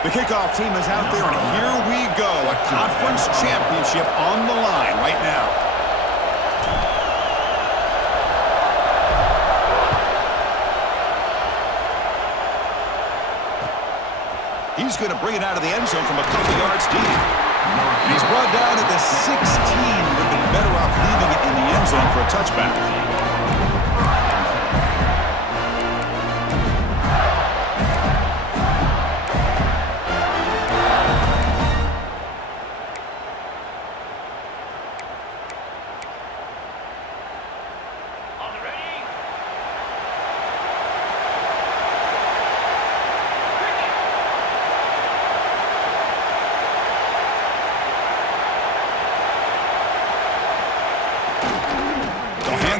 The kickoff team is out there, and here we go. A conference championship on the line right now. He's going to bring it out of the end zone from a couple yards deep. He's brought down at the 16. Would have been better off leaving it in the end zone for a touchback.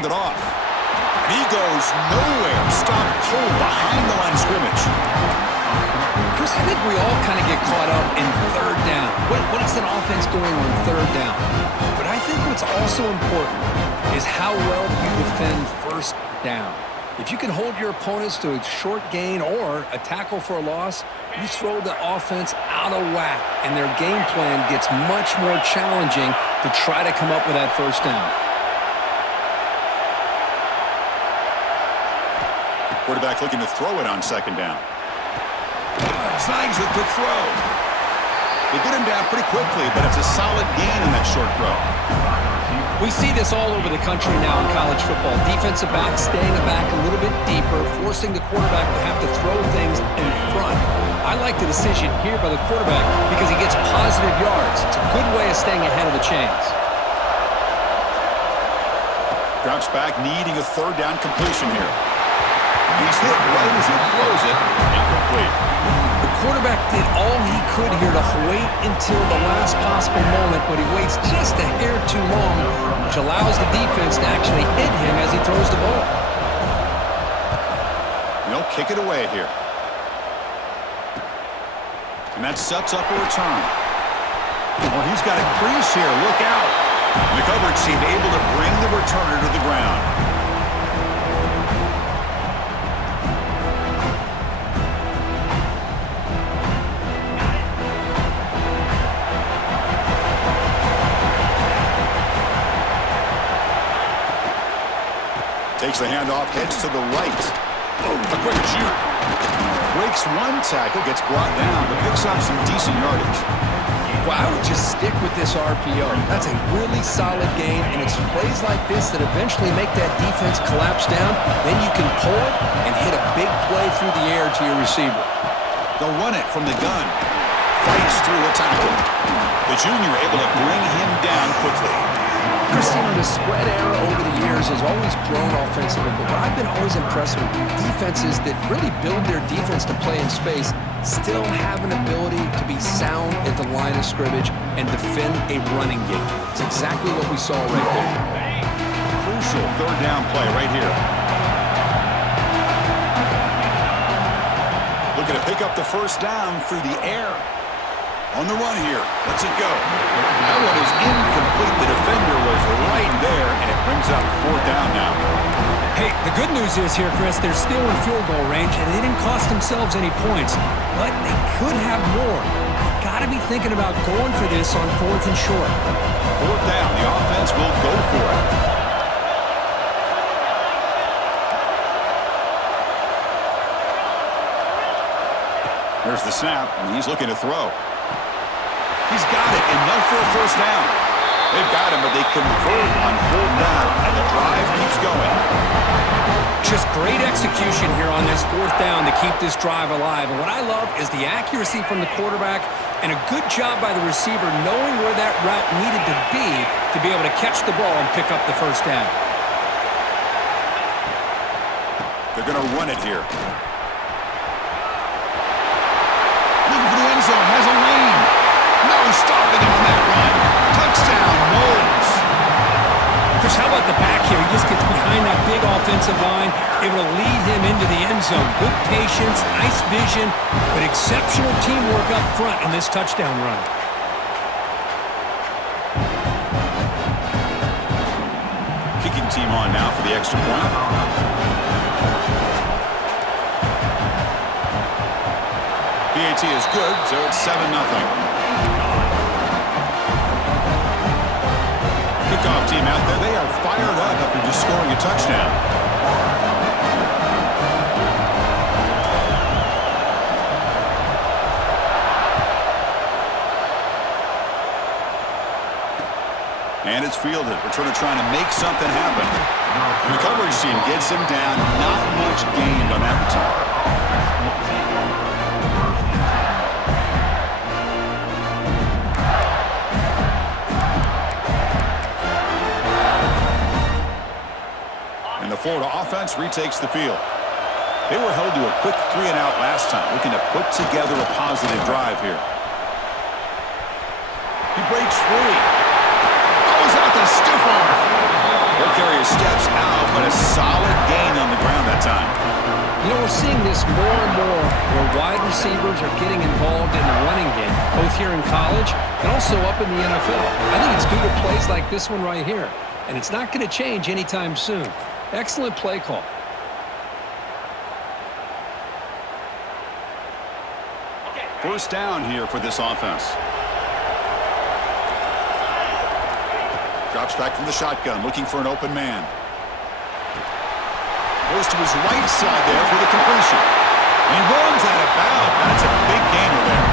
It off. And he goes nowhere. Stopped cold behind the line of scrimmage. Chris, I think we all kind of get caught up in third down. What is an offense doing on third down? But I think what's also important is how well you defend first down. If you can hold your opponents to a short gain or a tackle for a loss, you throw the offense out of whack, and their game plan gets much more challenging to try to come up with that first down. Quarterback looking to throw it on second down. Signs with the throw. They get him down pretty quickly, but it's a solid gain in that short throw. We see this all over the country now in college football. Defensive backs staying back a little bit deeper, forcing the quarterback to have to throw things in front. I like the decision here by the quarterback because he gets positive yards. It's a good way of staying ahead of the chains. Drops back, needing a third down completion here. He's hit right as he throws it. Incomplete. The quarterback did all he could here to wait until the last possible moment, but he waits just a hair too long, which allows the defense to actually hit him as he throws the ball. They'll kick it away here. And that sets up a return. Well, he's got a crease here. Look out. And the coverage seemed able to bring the returner to the ground. Takes the handoff, heads to the right. Oh, a quick shoot. Breaks one tackle, gets brought down, but picks up some decent yardage. Well, I would just stick with this RPO. That's a really solid game, and it's plays like this that eventually make that defense collapse down. Then you can pull it and hit a big play through the air to your receiver. They'll run it from the gun. Fights through a tackle. The junior able to bring him down quickly. Christina, the spread era over the years has always grown offensively, but what I've been always impressed with defenses that really build their defense to play in space still have an ability to be sound at the line of scrimmage and defend a running game. It's exactly what we saw right there. Crucial third down play right here. Looking to pick up the first down through the air. On the run here. Let's it go. That one is incomplete. The defender was right there, and it brings up fourth down now. Hey, the good news is here, Chris, they're still in field goal range, and they didn't cost themselves any points. But they could have more. Got to be thinking about going for this on fourth and short. Fourth down. The offense will go for it. There's the snap, and he's looking to throw. He's got it, enough for a first down. They've got him, but they convert on fourth down, and the drive keeps going. Just great execution here on this fourth down to keep this drive alive. And what I love is the accuracy from the quarterback and a good job by the receiver knowing where that route needed to be able to catch the ball and pick up the first down. They're going to run it here. Looking for the end zone, has a lane. No stopping him on that run. Touchdown, Knowles. Chris, how about the back here? He just gets behind that big offensive line, able to lead him into the end zone. Good patience, nice vision, but exceptional teamwork up front on this touchdown run. Kicking team on now for the extra point. penalty is good, so it's 7-0. Kickoff team out there, they are fired up after just scoring a touchdown. And it's fielded. Returner trying to make something happen. The recovery team gets him down. Not much gained on that return. And the Florida offense retakes the field. They were held to a quick 3-and-out last time, looking to put together a positive drive here. He breaks free. Goes out to stiff arm. Their carrier steps out, but a solid gain on the ground that time. You know, we're seeing this more and more where wide receivers are getting involved in the running game, both here in college and also up in the NFL. I think it's due to plays like this one right here, and it's not going to change anytime soon. Excellent play call. First down here for this offense. Drops back from the shotgun, looking for an open man. Goes to his right side there for the completion. He runs out of bounds. That's a big gainer there.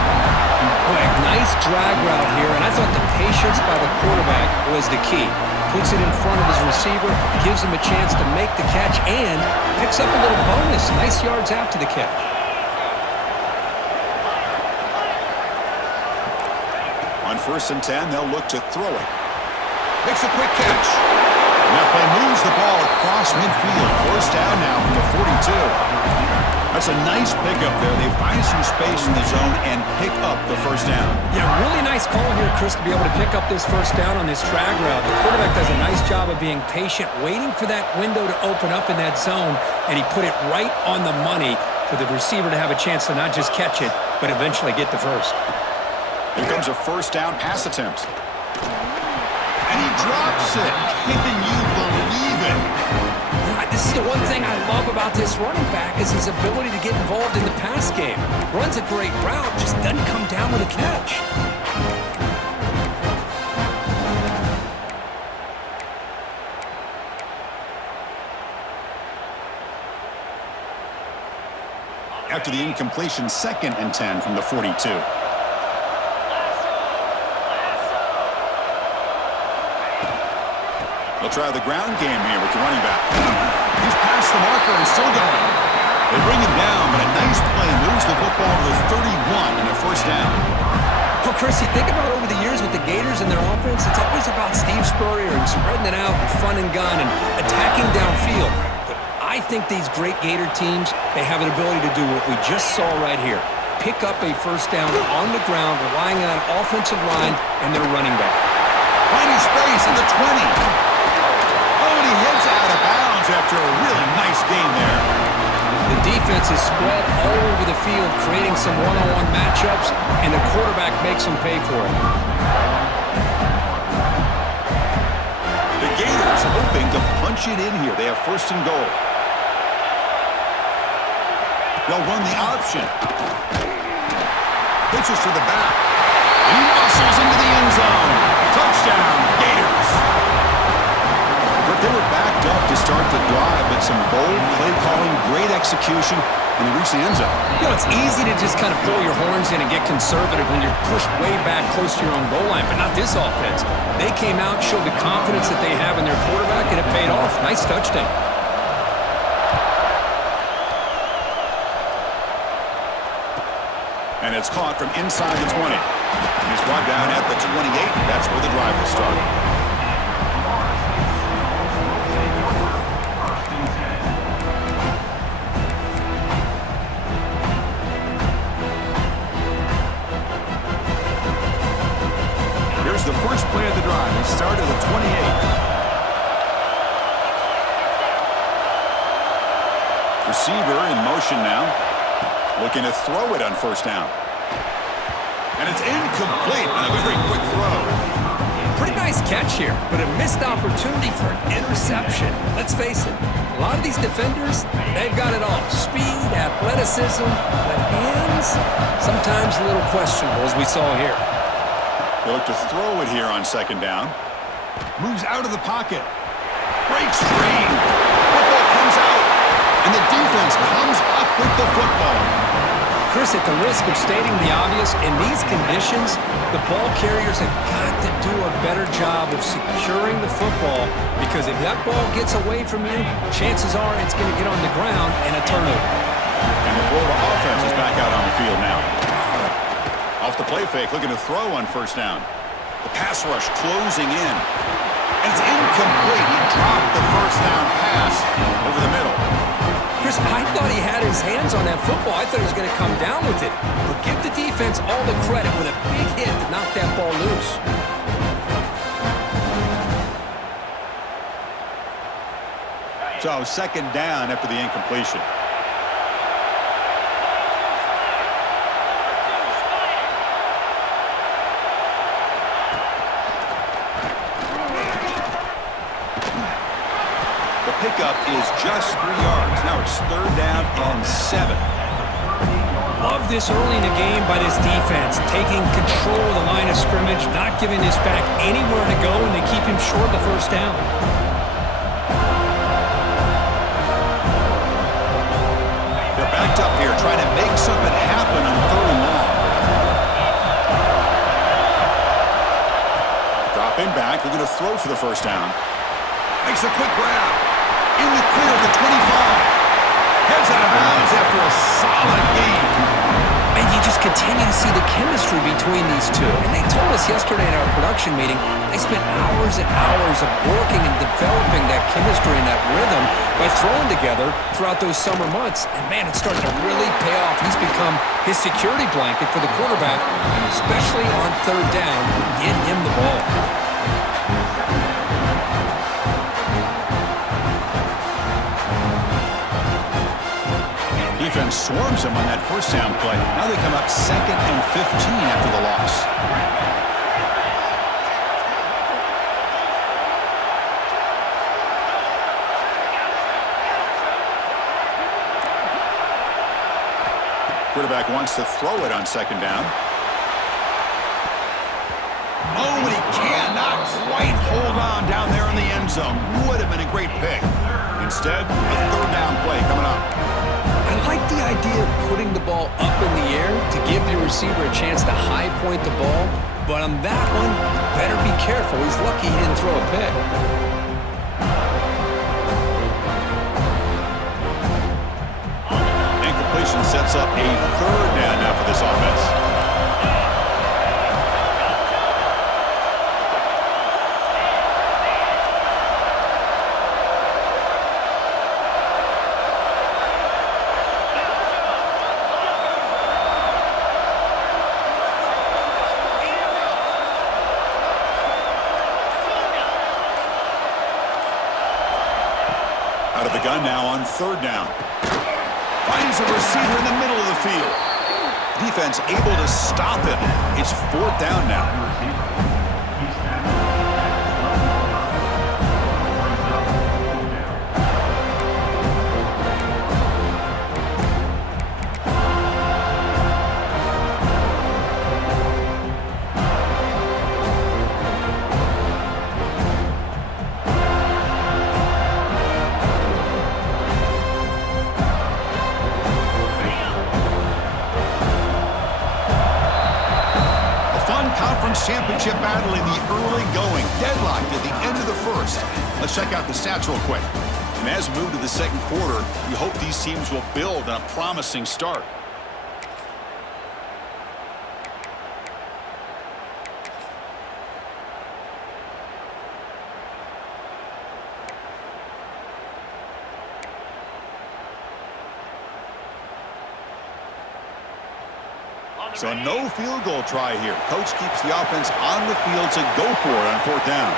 Boy, nice drag route here, and I thought the patience by the quarterback was the key. Puts it in front of his receiver, gives him a chance to make the catch, and picks up a little bonus. Nice yards after the catch. On 1st and 10, they'll look to throw it. Makes a quick catch. And that play moves the ball across midfield. First down now from the 42. That's a nice pickup there. They find some space in the zone and pick up the first down. Yeah, really nice call here, Chris, to be able to pick up this first down on this drag route. The quarterback does a nice job of being patient, waiting for that window to open up in that zone, and he put it right on the money for the receiver to have a chance to not just catch it, but eventually get the first. Here comes a first down pass attempt. And he drops it. Can you believe it? This is the one thing I love about this running back is his ability to get involved in the pass game. Runs a great route, just doesn't come down with a catch. After the incompletion, 2nd and 10 from the 42. They'll try the ground game here with the running back. He's past the marker and still going. They bring him down, but a nice play moves the football to the 31 and a first down. Well, Chris, you think about over the years with the Gators and their offense, it's always about Steve Spurrier and spreading it out and fun and gun and attacking downfield. But I think these great Gator teams, they have an ability to do what we just saw right here. Pick up a first down on the ground, relying on an offensive line and their running back. Finding space at the 20. He heads out of bounds after a really nice game there. The defense is spread all over the field, creating some one-on-one matchups, and the quarterback makes them pay for it. The Gators hoping to punch it in here. They have 1st and goal. They'll run the option. Pitches to the back. He muscles into the end zone. Touchdown, Gators. They were backed up to start the drive, but some bold play calling, great execution, and they reached the end zone. You know, it's easy to just kind of pull your horns in and get conservative when you're pushed way back close to your own goal line, but not this offense. They came out, showed the confidence that they have in their quarterback, and it paid off. Nice touchdown. And it's caught from inside the 20. He's brought down at the 28. That's where the drive will start. The first play of the drive. They start at the 28. Receiver in motion now. Looking to throw it on first down. And it's incomplete. A very quick throw. Pretty nice catch here, but a missed opportunity for an interception. Let's face it, A lot of these defenders, they've got it all. Speed, athleticism, but hands, sometimes a little questionable, as we saw here. They look to throw it here on second down. Moves out of the pocket. Breaks free. Football comes out. And the defense comes up with the football. Chris, at the risk of stating the obvious, in these conditions, the ball carriers have got to do a better job of securing the football, because if that ball gets away from you, chances are it's going to get on the ground and a turnover. And the Florida offense is back out on the field now. Off the play fake, looking to throw on first down. The pass rush closing in. And it's incomplete. He dropped the first down pass over the middle. Chris, I thought he had his hands on that football. I thought he was going to come down with it. But give the defense all the credit with a big hit to knock that ball loose. So second down after the incompletion. Pickup is just 3 yards. Now it's third down and 7. Love this early in the game by this defense, taking control of the line of scrimmage, not giving this back anywhere to go, and they keep him short the first down. They're backed up here trying to make something happen on third and long. Dropping back, looking to throw for the first down. Makes a quick grab. In the clear of the 25. Heads out of bounds after a solid game. And you just continue to see the chemistry between these two. And they told us yesterday in our production meeting, they spent hours and hours of working and developing that chemistry and that rhythm by throwing together throughout those summer months. And man, it's starting to really pay off. He's become his security blanket for the quarterback, and especially on third down, get him the ball. Defense swarms him on that first down play. Now they come up 2nd and 15 after the loss. Quarterback wants to throw it on second down. Oh, and he cannot quite hold on down there in the end zone. Would have been a great pick. Instead, a third down play coming up. I like the idea of putting the ball up in the air to give your receiver a chance to high point the ball, but on that one, better be careful. He's lucky he didn't throw a pick. Incompletion sets up a third down now for this offense. Out of the gun now on third down. Finds a receiver in the middle of the field. Defense able to stop him. It's fourth down now. Championship battle in the early going. Deadlocked at the end of the first. Let's check out the stats real quick. And as we move to the second quarter, we hope these teams will build on a promising start. So no field goal try here. Coach keeps the offense on the field to go for it on fourth down.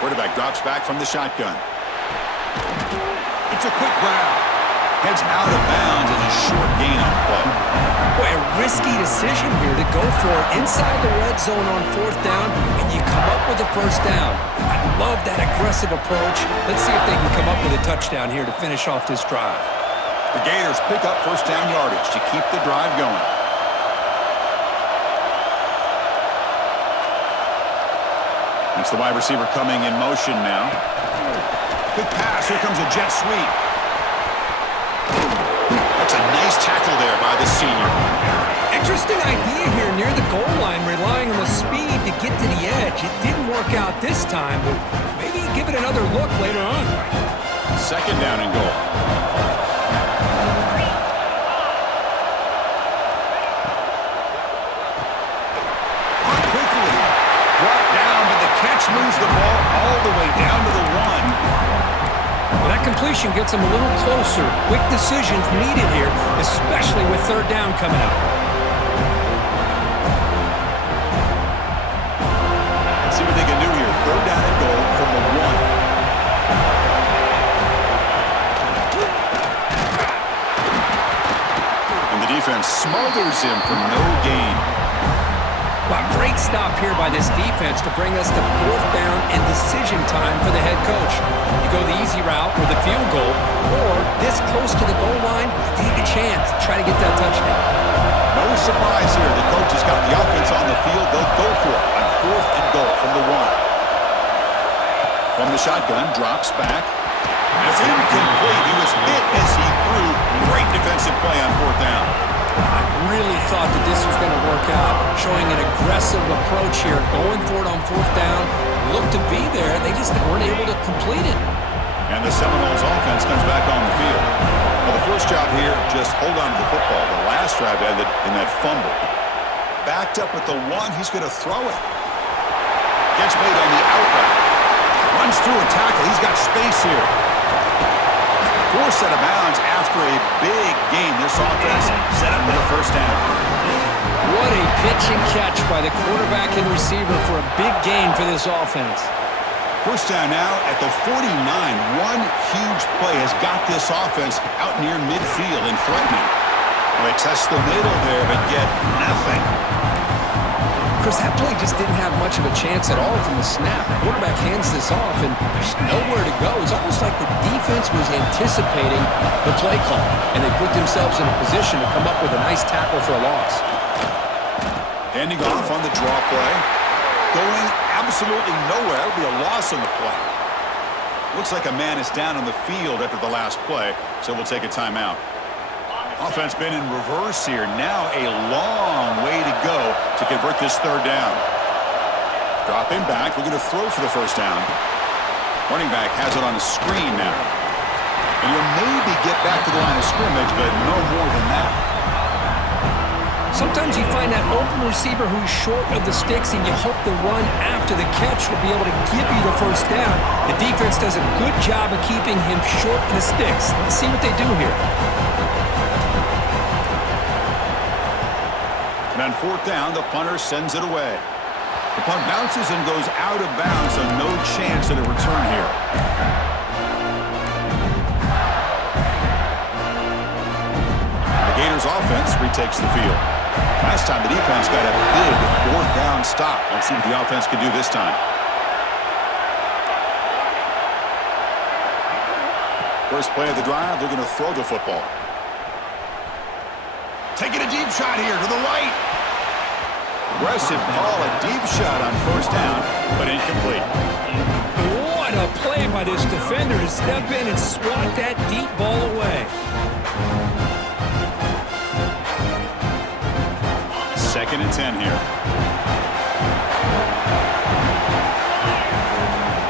Quarterback drops back from the shotgun. It's a quick grab. Heads out of bounds as a short gain on play. Boy, a risky decision here to go for it inside the red zone on 4th down, and you come up with a first down. I love that aggressive approach. Let's see if they can come up with a touchdown here to finish off this drive. The Gators pick up first down yardage to keep the drive going. It's the wide receiver coming in motion now. Good pass. Here comes a jet sweep. That's a nice tackle there by the senior. Interesting idea here near the goal line, relying on the speed to get to the edge. It didn't work out this time, but maybe give it another look later on. Second down and goal. Quickly brought down, but the catch moves the ball all the way down to the 1. Well, that completion gets them a little closer. Quick decisions needed here, especially with 3rd down coming up. Let's see what they can do here. 3rd down and goal from the 1. And the defense smothers him for no gain. Well, great stop here by this defense to bring us to 4th down and decision time for the head coach. You go the easy route with a field goal, or this close to the goal line, take a chance. Try to get that touchdown. No surprise here. The coach has got the offense on the field. They'll go for it on 4th and goal from the 1. From the shotgun, drops back. It's incomplete. He was hit as he threw. Great defensive play on 4th down. I really thought that this was going to work out, showing an aggressive approach here, going for it on 4th down. Looked to be there. They just weren't able to complete it. And the Seminoles offense comes back on the field. Well, the first job here, just hold on to the football. The last drive ended in that fumble. Backed up at the 1, he's going to throw it. Gets made on the out route. Runs through a tackle. He's got space here. Forced out of bounds after a big gain. This offense set up with a first down. What a pitch and catch by the quarterback and receiver for a big gain for this offense. First down now at the 49. One huge play has got this offense out near midfield and threatening. Well, they test the middle there, but get nothing. Chris, that play just didn't have much of a chance at all from the snap. The quarterback hands this off, and there's nowhere to go. It's almost like the defense was anticipating the play call, and they put themselves in a position to come up with a nice tackle for a loss. Handing off on the draw play. Going absolutely nowhere. It'll be a loss on the play. Looks like a man is down on the field after the last play, so we'll take a timeout. Offense been in reverse here. Now a long way to go to convert this 3rd down. Dropping back. We're going to throw for the first down. Running back has it on the screen now. And he'll maybe get back to the line of scrimmage, but no more than that. Sometimes you find that open receiver who's short of the sticks, and you hope the run after the catch will be able to give you the first down. The defense does a good job of keeping him short of the sticks. Let's see what they do here. And on 4th down, the punter sends it away. The punt bounces and goes out of bounds, so no chance at a return here. The Gators offense retakes the field. Last time the defense got a big 4th down stop. Let's see what the offense can do this time. First play of the drive, they're going to throw the football. Taking a deep shot here to the right. Aggressive call, a deep shot on 1st down, but incomplete. What a play by this defender to step in and swat that deep ball away. 2nd and 10 here.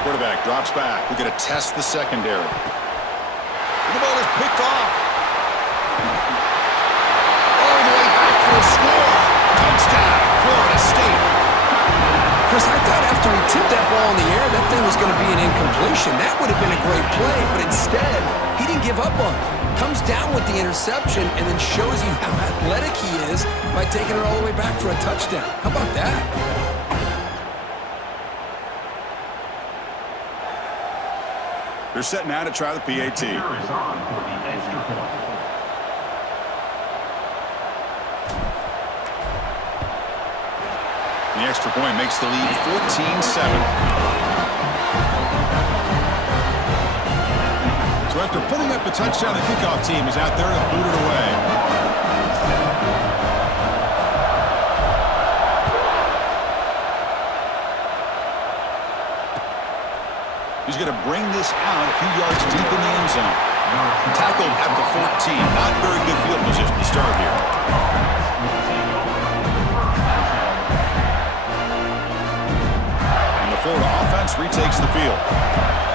Quarterback drops back. We're going to test the secondary. The ball is picked off. All the way back for a score. Touchdown, Florida State. Chris, I thought after he tipped that ball in the air, that thing was going to be an incompletion. That would have been a great play, but instead, he didn't give up on it. Comes down with the interception and then shows you how athletic he is by taking it all the way back for a touchdown. How about that? They're set now to try the PAT. The extra point makes the lead 14-7. So after putting up a touchdown, the kickoff team is out there to boot it away. He's going to bring this out a few yards deep in the end zone. Tackled at the 14. Not very good field position to start here. And the Florida offense retakes the field.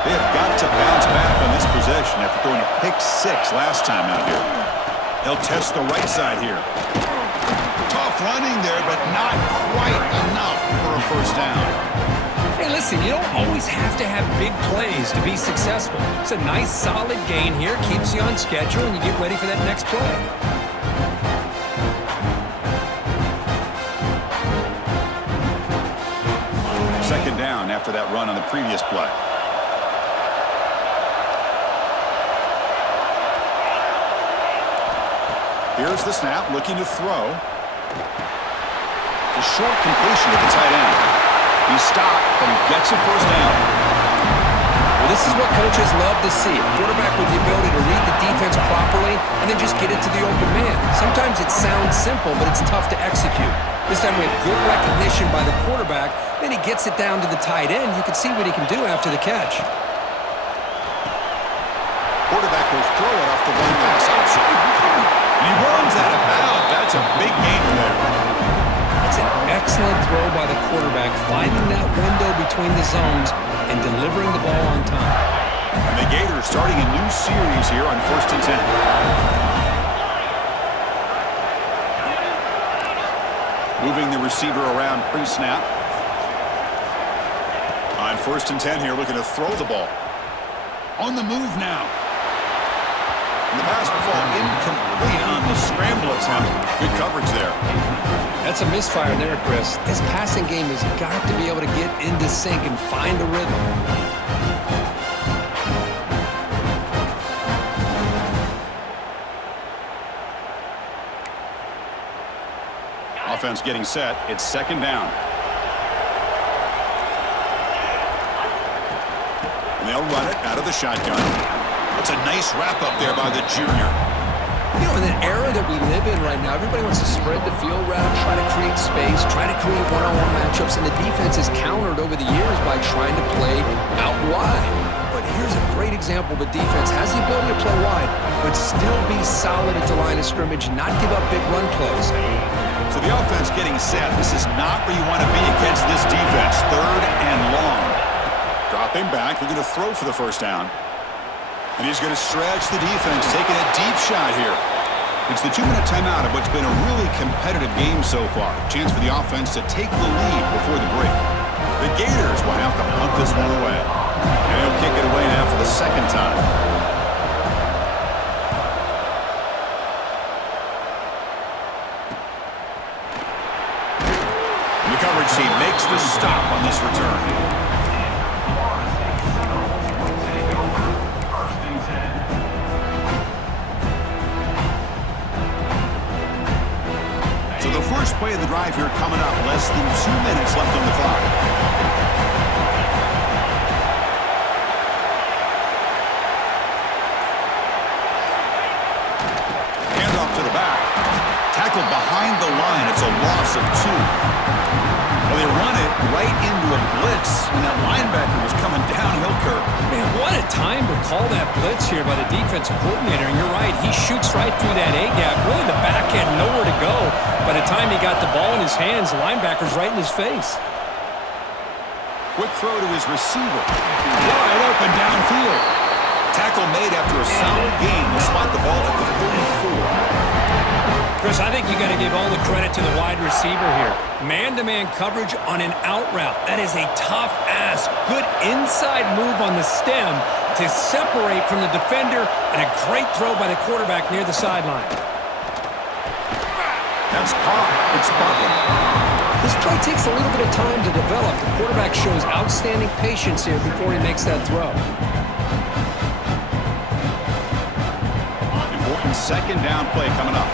They have got to bounce back on this possession after throwing a pick 6 last time out here. They'll test the right side here. Tough running there, but not quite enough for a first down. Hey, listen, you don't always have to have big plays to be successful. It's a nice, solid gain here. Keeps you on schedule, and you get ready for that next play. Second down after that run on the previous play. Here's the snap, looking to throw. A short completion to the tight end. He stopped, but he gets a first down. Well, this is what coaches love to see. A quarterback with the ability to read the defense properly and then just get it to the open man. Sometimes it sounds simple, but it's tough to execute. This time we have good recognition by the quarterback. Then he gets it down to the tight end. You can see what he can do after the catch. Quarterback will throw it off the one pass option. He runs out of bounds. That's a big gain there. It's an excellent throw by the quarterback, finding that window between the zones and delivering the ball on time. And the Gators starting a new series here on 1st and 10. Moving the receiver around pre-snap. On 1st and 10 here, looking to throw the ball. On the move now. And the pass will fall incomplete on the scramble attempt. Good coverage there. That's a misfire there, Chris. This passing game has got to be able to get into sync and find a rhythm. Offense getting set. It's second down. And they'll run it out of the shotgun. It's a nice wrap up there by the junior. You know, in an era that we live in right now, everybody wants to spread the field around, try to create space, try to create one-on-one matchups, and the defense is countered over the years by trying to play out wide. But here's a great example of a defense has the ability to play wide, but still be solid at the line of scrimmage, not give up big run plays. So the offense getting set. This is not where you want to be against this defense. Third and long. Dropping back, looking to throw for the first down. And he's going to stretch the defense, taking a deep shot here. It's the 2-minute timeout of what's been a really competitive game so far. Chance for the offense to take the lead before the break. The Gators will have to punt this one away. And he'll kick it away now for the second time. And the coverage team makes the stop on this return. The first play of the drive here coming up. Less than 2 minutes left on the clock. Handoff to the back. Tackled behind the line. It's a loss of 2. Well, they run it right into a blitz, and that linebacker was coming downhill curve. Man, what a time to call that blitz here by the defensive coordinator. And you're right, he shoots right through that A-gap. Really, the back had nowhere to go. By the time he got the ball in his hands, the linebacker's right in his face. Quick throw to his receiver. Wide open downfield. Tackle made after a solid gain. Will spot the ball at the 34. Chris, I think you got to give all the credit to the wide receiver here. Man-to-man coverage on an out route. That is a tough ask. Good inside move on the stem to separate from the defender, and a great throw by the quarterback near the sideline. That's caught. It's Butler. This play takes a little bit of time to develop. The quarterback shows outstanding patience here before he makes that throw. second down play coming up.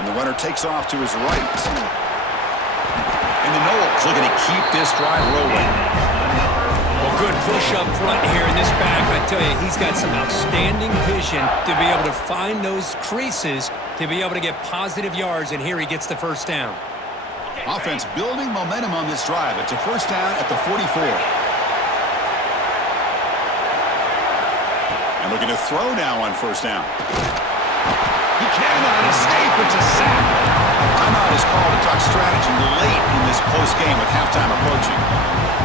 And the runner takes off to his right. And the Noles looking to keep this drive rolling. Well, good push up front here in this back. I tell you, he's got some outstanding vision to be able to find those creases, to be able to get positive yards, and here he gets the first down. Offense building momentum on this drive. It's a first down at the 44. And looking to throw now on first down. He cannot escape. It's a sack. Timeout is called to talk strategy late in this close game with halftime approaching.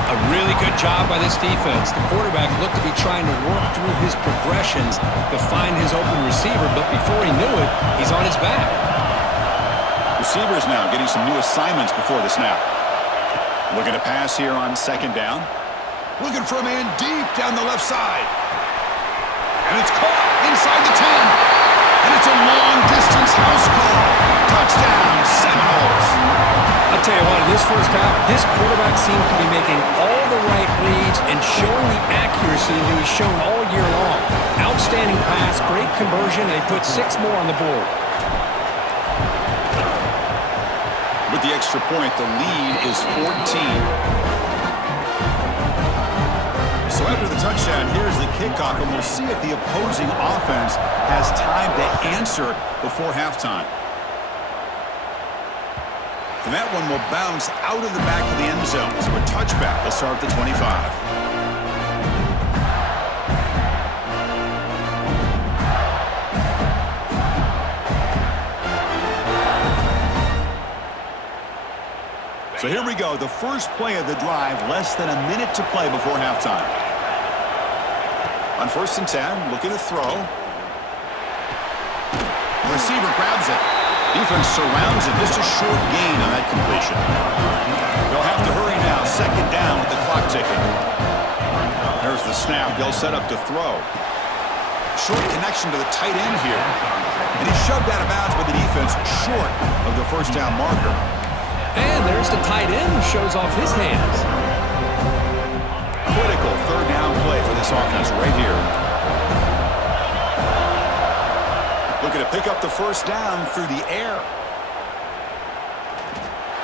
A really good job by this defense. The quarterback looked to be trying to work through his progressions to find his open receiver, but before he knew it, he's on his back. Receivers now getting some new assignments before the snap. Looking to pass here on second down. Looking for a man deep down the left side. And it's caught inside the 10. And it's a long-distance house call. Touchdown, Seminoles. I'll tell you what, in this first half, this quarterback seems to be making all the right reads and showing the accuracy that he's shown all year long. Outstanding pass, great conversion. They put 6 more on the board. With the extra point, the lead is 14. So after the touchdown, here's the kickoff, and we'll see if the opposing offense has time to answer before halftime. And that one will bounce out of the back of the end zone. So a touchback will start at the 25. So here we go, the first play of the drive, less than a minute to play before halftime. On first and 10, looking to throw. The receiver grabs it. Defense surrounds it. Just a short gain on that completion. They'll have to hurry now. Second down with the clock ticking. There's the snap. They'll set up to throw. Short connection to the tight end here. And he's shoved out of bounds by the defense short of the first down marker. And there's the tight end who shows off his hands. Critical third down play for this offense right here. Looking to pick up the first down through the air.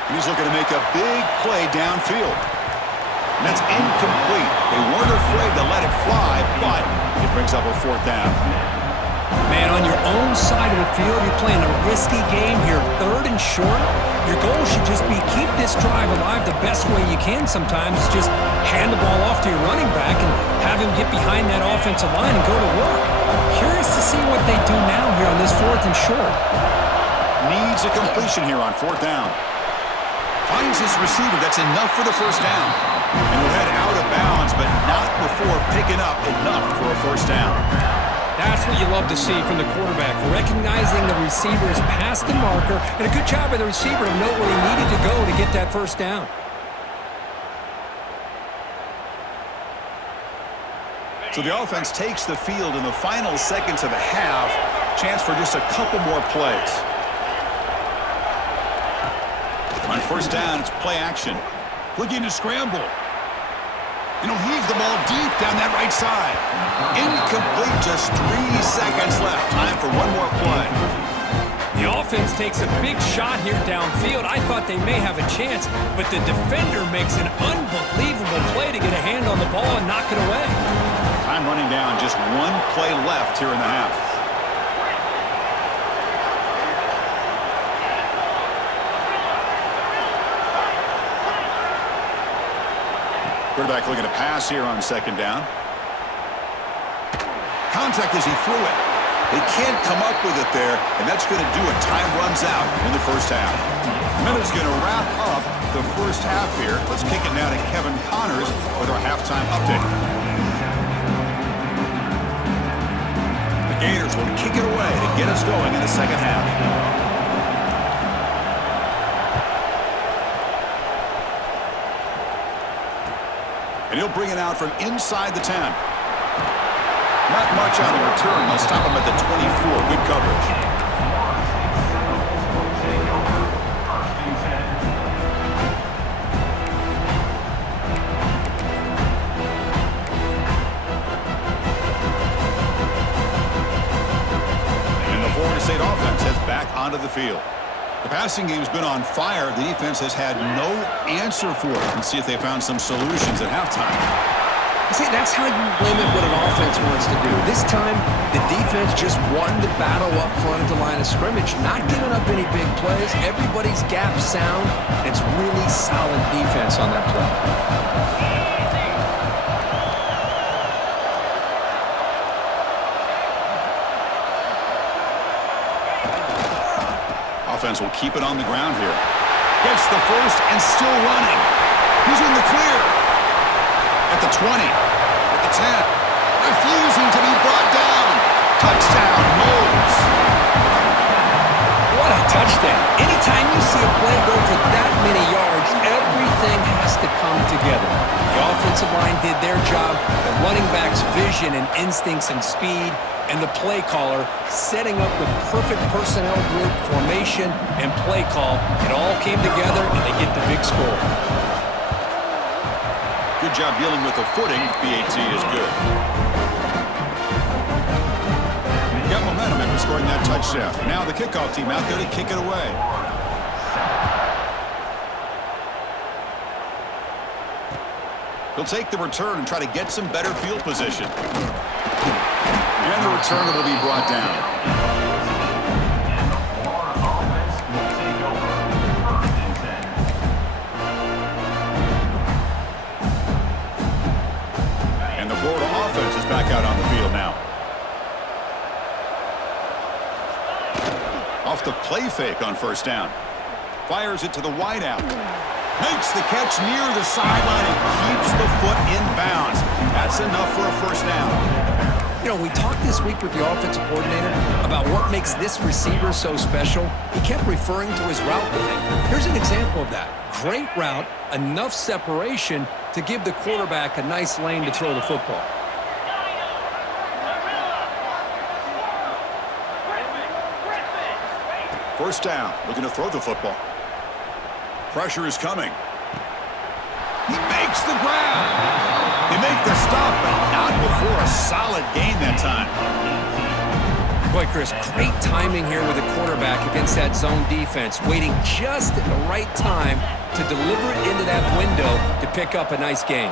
And he's looking to make a big play downfield. And that's incomplete. They weren't afraid to let it fly, but it brings up a fourth down. Man, on your own side of the field, you're playing a risky game here. Third and short. Your goal should just be keep this drive alive the best way you can sometimes. Just hand the ball off to your running back and have him get behind that offensive line and go to work. Curious to see what they do now here on this fourth and short. Needs a completion here on fourth down. Finds his receiver. That's enough for the first down. And he'll head out of bounds, but not before picking up enough for a first down. That's what you love to see from the quarterback, recognizing the receiver's past the marker, and a good job by the receiver to know where he needed to go to get that first down. So the offense takes the field in the final seconds of the half. Chance for just a couple more plays. On first down, it's play action. Looking to scramble. And he'll heave the ball deep down that right side. Incomplete, just 3 seconds left. Time for one more play. The offense takes a big shot here downfield. I thought they may have a chance, but the defender makes an unbelievable play to get a hand on the ball and knock it away. Time running down, just one play left here in the half. Quarterback looking to pass here on second down. Contact as he threw it. They can't come up with it there, and that's going to do it. Time runs out in the first half. Miller's going to wrap up the first half here. Let's kick it now to Kevin Connors with our halftime update. The Gators will kick it away to get us going in the second half. And he'll bring it out from inside the 10. Not much on the return. They'll stop him at the 24. Good coverage. field. The passing game's been on fire. The defense has had no answer for it. Let's see if they found some solutions at halftime. See, that's how you limit what an offense wants to do. This time, the defense just won the battle up front at the line of scrimmage, not giving up any big plays. Everybody's gap sound. It's really solid defense on that play. Offense will keep it on the ground here. Gets the first and still running. He's in the clear. At the 20. At the 10. Refusing to be brought down. Touchdown, Moles. What a touchdown. Anytime you see a play go for that many yards, everything has to come together. The offensive line did their job, the running back's vision and instincts and speed, and the play caller setting up the perfect personnel group, formation, and play call. It all came together, and they get the big score. Good job dealing with the footing. BAT is good. Got momentum after scoring that touchdown. Now the kickoff team out there to kick it away. He'll take the return and try to get some better field position. And the returner will be brought down. And the Florida offense is back out on the field now. Off the play fake on first down. Fires it to the wideout. Makes the catch near the sideline and keeps the foot in bounds. That's enough for a first down. You know, we talked this week with the offensive coordinator about what makes this receiver so special. He kept referring to his route running. Here's an example of that. Great route, enough separation to give the quarterback a nice lane to throw the football. First down, looking to throw the football. Pressure is coming. He makes the grab. They make the stop, but not before a solid gain that time. Boy, Chris, great timing here with the quarterback against that zone defense, waiting just at the right time to deliver it into that window to pick up a nice gain.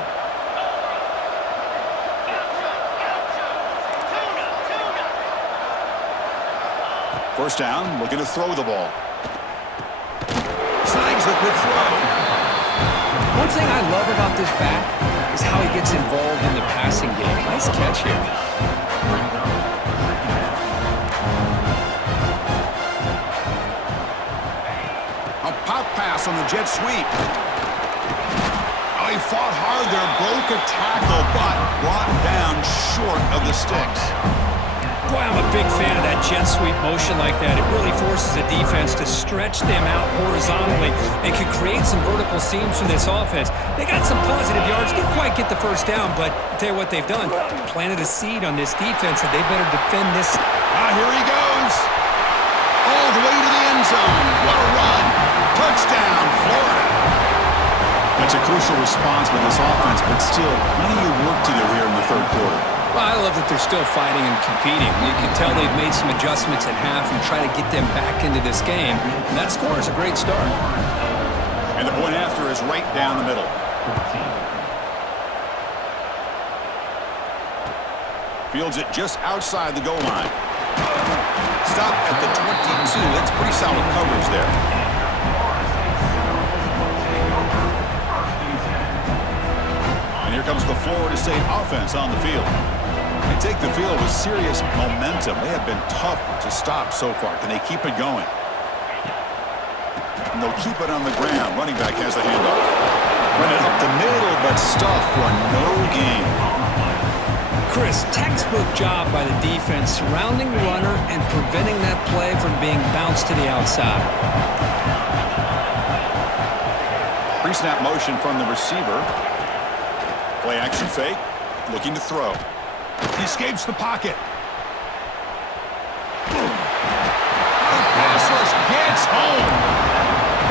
First down, looking to throw the ball. Snags the quick throw. One thing I love about this back is how he gets involved in the passing game. Nice catch here. A pop pass on the jet sweep. Oh, he fought hard there, broke a tackle, but brought down short of the sticks. Boy, I'm a big fan of that jet sweep motion like that. It really forces the defense to stretch them out horizontally and can create some vertical seams for this offense. They got some positive yards, didn't quite get the first down, but I'll tell you what they've done. Planted a seed on this defense, and they better defend this. Here he goes. All the way to the end zone. What a run. Touchdown, Florida. That's a crucial response by this offense, but still plenty of work to do here in the third quarter. Well, I love that they're still fighting and competing. You can tell they've made some adjustments at half and try to get them back into this game. And that score is a great start. And the point after is right down the middle. Fields it just outside the goal line. Stop at the 22. That's pretty solid coverage there. And here comes the Florida State offense on the field. They take the field with serious momentum. They have been tough to stop so far. Can they keep it going? And they'll keep it on the ground. Running back has the handoff. Run it up the middle, but stuff for no gain. Chris, textbook job by the defense surrounding the runner and preventing that play from being bounced to the outside. Pre-snap motion from the receiver. Play action fake. Looking to throw. He escapes the pocket. The pass rush gets home.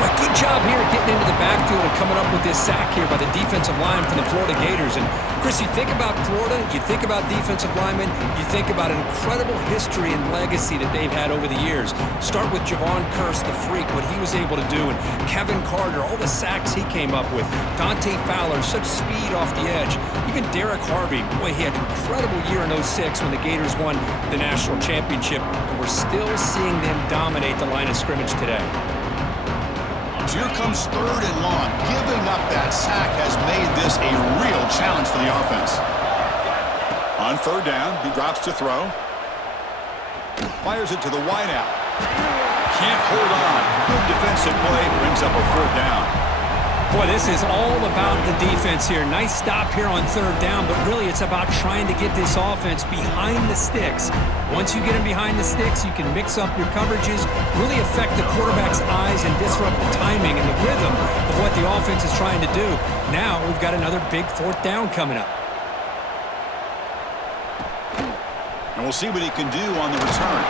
Well, good job here getting into the backfield and coming up with this sack here by the defensive line for the Florida Gators. And, Chris, you think about Florida, you think about defensive linemen, you think about an incredible history and legacy that they've had over the years. Start with Javon Kearse, the freak, what he was able to do, and Kevin Carter, all the sacks he came up with. Dante Fowler, such speed off the edge. Even Derek Harvey, boy, he had an incredible year in '06 when the Gators won the national championship, and we're still seeing them dominate the line of scrimmage today. Here comes 3rd and long. Giving up that sack has made this a real challenge for the offense. On 3rd down, he drops to throw. Fires it to the wideout. Can't hold on. Good defensive play. Brings up a 4th down. Boy, this is all about the defense here. Nice stop here on 3rd down, but really it's about trying to get this offense behind the sticks. Once you get them behind the sticks, you can mix up your coverages, really affect the quarterback's eyes and disrupt the timing and the rhythm of what the offense is trying to do. Now we've got another big 4th down coming up. And we'll see what he can do on the return.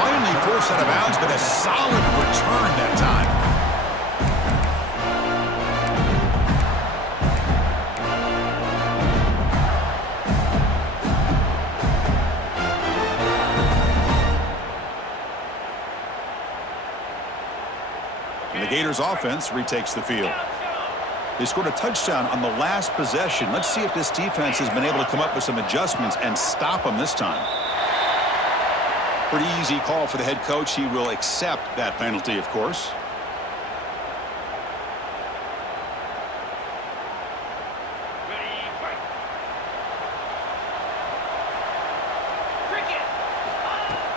Finally forced out of bounds, but a solid return that time. And the Gators offense retakes the field. They scored a touchdown on the last possession. Let's see if this defense has been able to come up with some adjustments and stop them this time. Pretty easy call for the head coach. He will accept that penalty, of course.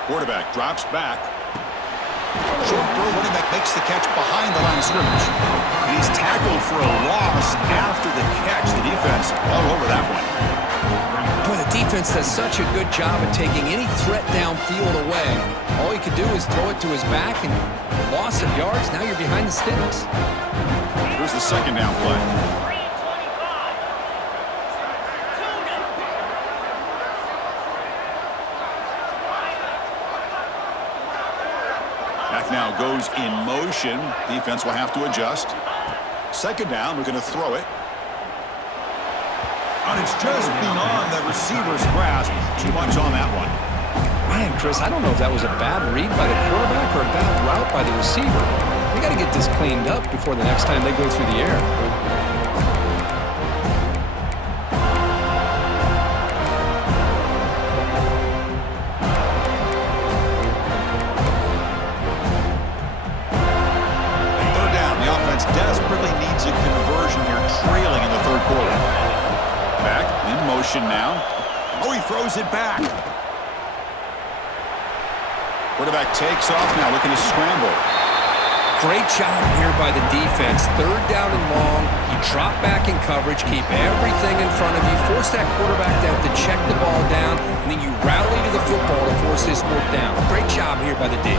Quarterback drops back. Short throw, running back makes the catch behind the line of scrimmage. And he's tackled for a loss after the catch. The defense all over that one. Boy, the defense does such a good job at taking any threat downfield away. All he could do is throw it to his back, and loss of yards, now you're behind the sticks. Here's the 2nd down play. Now goes in motion. Defense will have to adjust. 2nd down, we're going to throw it. And it's just beyond the receiver's grasp. Too much on that one. Man, Chris, I don't know if that was a bad read by the quarterback or a bad route by the receiver. They got to get this cleaned up before the next time they go through the air. Desperately needs a conversion here, trailing in the 3rd quarter. Back in motion now. Oh, he throws it back. Quarterback takes off now, looking to scramble. Great job here by the defense. 3rd down and long. You drop back in coverage, keep everything in front of you, force that quarterback to have to check the ball down, and then you rally to the football to force this 4th down. Great job here by the D.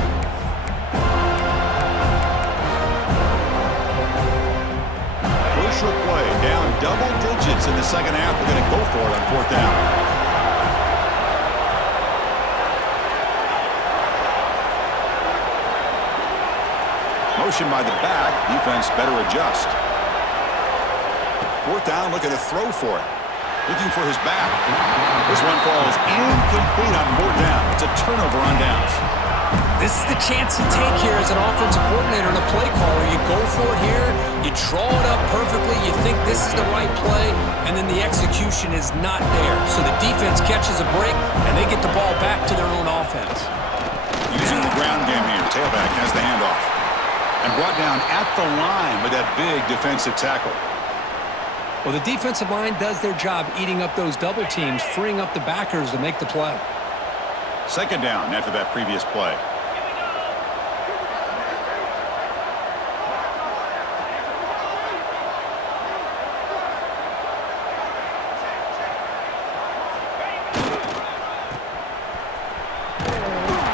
Play down double digits in the 2nd half. We're going to go for it on 4th down. Motion by the back. Defense better adjust. 4th down, looking to throw for it. Looking for his back. This one falls incomplete on 4th down. It's a turnover on downs. This is the chance you take here as an offensive coordinator and a play caller. You go for it here, you draw it up perfectly, you think this is the right play, and then the execution is not there. So the defense catches a break, and they get the ball back to their own offense. Using the ground game here, tailback has the handoff. And brought down at the line with that big defensive tackle. Well, the defensive line does their job eating up those double teams, freeing up the backers to make the play. 2nd down after that previous play.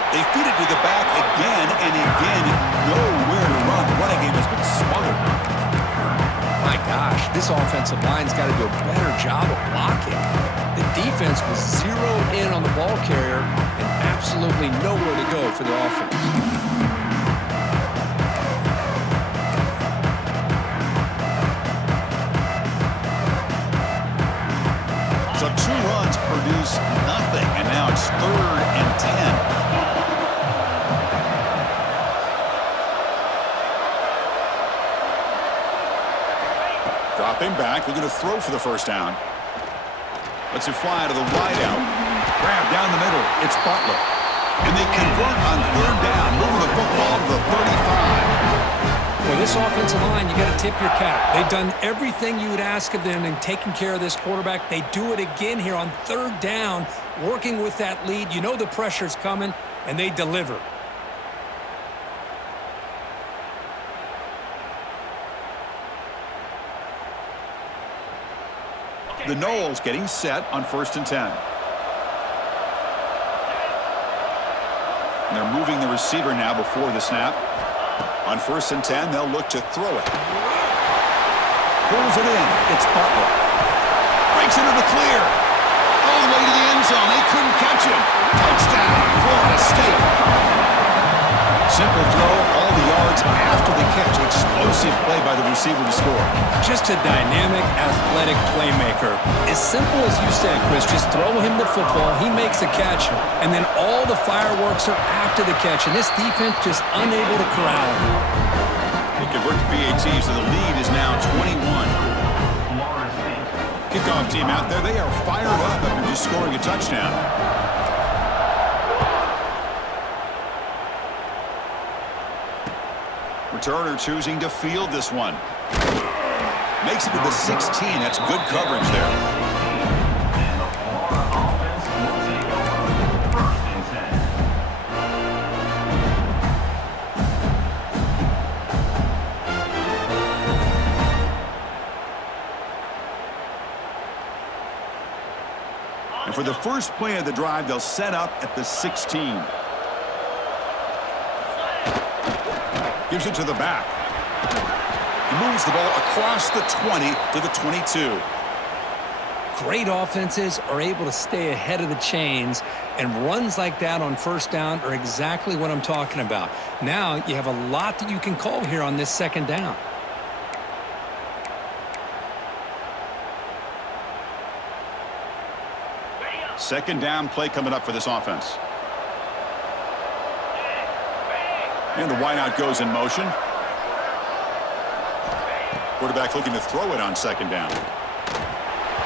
They feed it to the back again and again. Nowhere to run. The running game has been smothered. My gosh, this offensive line's got to do a better job of blocking. The defense was zeroed in on the ball carrier and absolutely nowhere to go for the offense. Dropping back, looking to throw for the first down. Lets it fly to the wide out. Grab down the middle. It's Butler. And they convert on third down, moving the football to the 35. Well, this offensive line, you got to tip your cap. They've done everything you would ask of them in taking care of this quarterback. They do it again here on third down, working with that lead. You know the pressure's coming, and they deliver. The Noles getting set on 1st and 10. And they're moving the receiver now before the snap. On 1st and 10, they'll look to throw it. Pulls it in. It's Butler. Breaks into the clear. All the way to the end zone. They couldn't catch him. Touchdown, Florida State. Simple throw, all the yards after the catch. Explosive play by the receiver to score. Just a dynamic, athletic playmaker. As simple as you said, Chris, just throw him the football, he makes the catch, and then all the fireworks are after the catch, and this defense just unable to corral him. They convert to PAT, so the lead is now 21. Kickoff team out there, they are fired up after just scoring a touchdown. Returner choosing to field this one. Makes it to the 16. That's good coverage there. And for the first play of the drive, they'll set up at the 16. Gives it to the back. He moves the ball across the 20 to the 22. Great offenses are able to stay ahead of the chains, and runs like that on first down are exactly what I'm talking about. Now you have a lot that you can call here on this second down. Second down play coming up for this offense. And the wideout goes in motion. Quarterback looking to throw it on second down.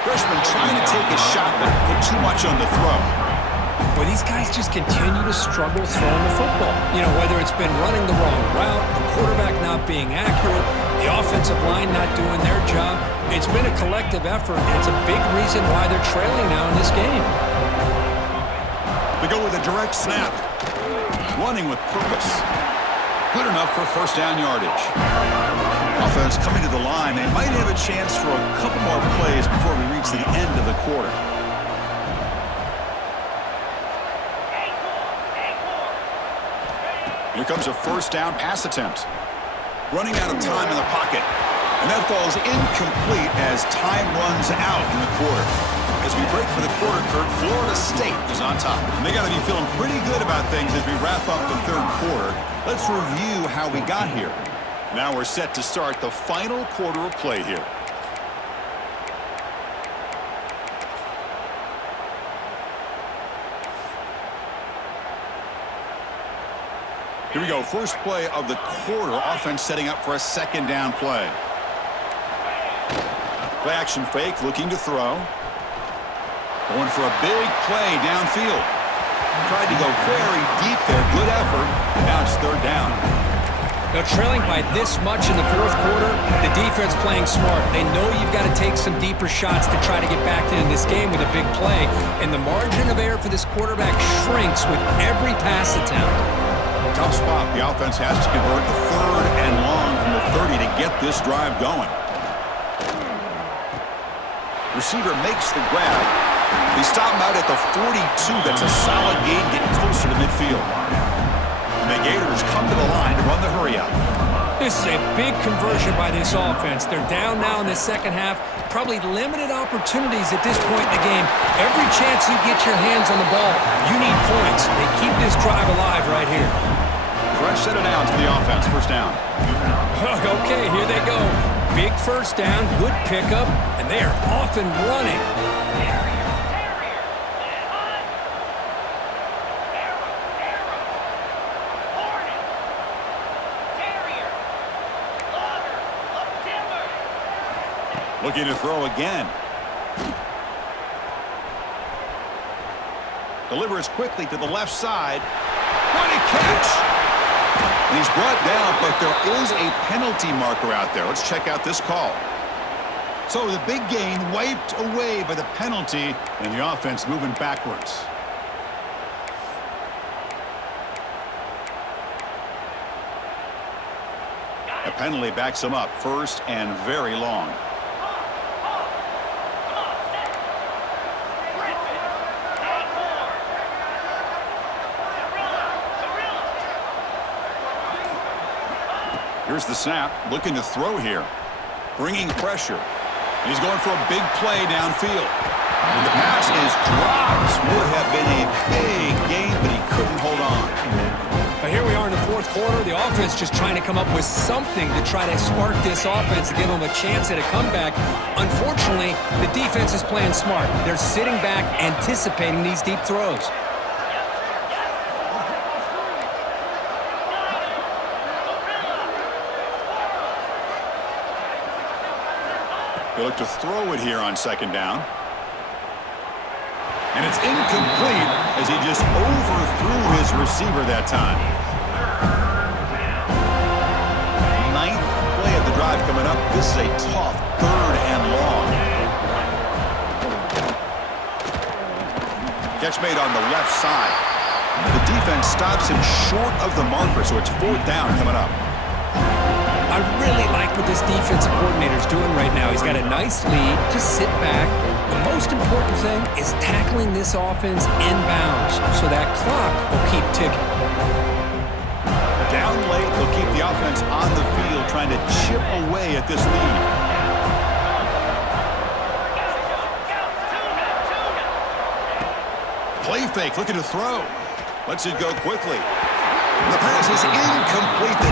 Freshman trying to take a shot, but put too much on the throw. Boy, these guys just continue to struggle throwing the football. You know, whether it's been running the wrong route, the quarterback not being accurate, the offensive line not doing their job. It's been a collective effort, and it's a big reason why they're trailing now in this game. They go with a direct snap. Running with purpose. Good enough for first down yardage. Offense coming to the line. They might have a chance for a couple more plays before we reach the end of the quarter. Here comes a first down pass attempt. Running out of time in the pocket. And that falls incomplete as time runs out in the quarter. As we break for the quarter, Kurt, Florida State is on top. And they got to be feeling pretty good about things as we wrap up the third quarter. Let's review how we got here. Now we're set to start the final quarter of play here. Here we go. First play of the quarter. Offense setting up for a second down play. Play action fake, looking to throw. Going for a big play downfield. Tried to go very deep there. Good effort. Now it's third down. Now, trailing by this much in the fourth quarter, the defense playing smart. They know you've got to take some deeper shots to try to get back into this game with a big play. And the margin of error for this quarterback shrinks with every pass attempt. Tough spot. The offense has to convert the third and long from the 30 to get this drive going. Receiver makes the grab. They stop him out at the 42. That's a solid gain, getting closer to midfield. And the Gators come to the line to run the hurry up. This is a big conversion by this offense. They're down now in the second half. Probably limited opportunities at this point in the game. Every chance you get your hands on the ball, you need points. They keep this drive alive right here. Fresh set of downs for the offense. First down. Okay, here they go. Big first down, good pickup, and they are off and running. Looking to throw again. Delivers quickly to the left side. What a catch! And he's brought down, but there is a penalty marker out there. Let's check out this call. So the big gain wiped away by the penalty, and the offense moving backwards. A penalty backs him up, first and very long. Here's the snap, looking to throw here. Bringing pressure. He's going for a big play downfield. And the pass is dropped. Would have been a big gain, but he couldn't hold on. But here we are in the fourth quarter. The offense just trying to come up with something to try to spark this offense to give them a chance at a comeback. Unfortunately, the defense is playing smart. They're sitting back, anticipating these deep throws. They look to throw it here on second down. And it's incomplete as he just overthrew his receiver that time. Ninth play of the drive coming up. This is a tough third and long. Catch made on the left side. The defense stops him short of the marker, so it's fourth down coming up. I really like what this defensive coordinator is doing right now. He's got a nice lead to sit back. The most important thing is tackling this offense inbounds so that clock will keep ticking. Down late, they'll keep the offense on the field trying to chip away at this lead. Play fake, looking to throw. Lets it go quickly. The pass is incomplete. The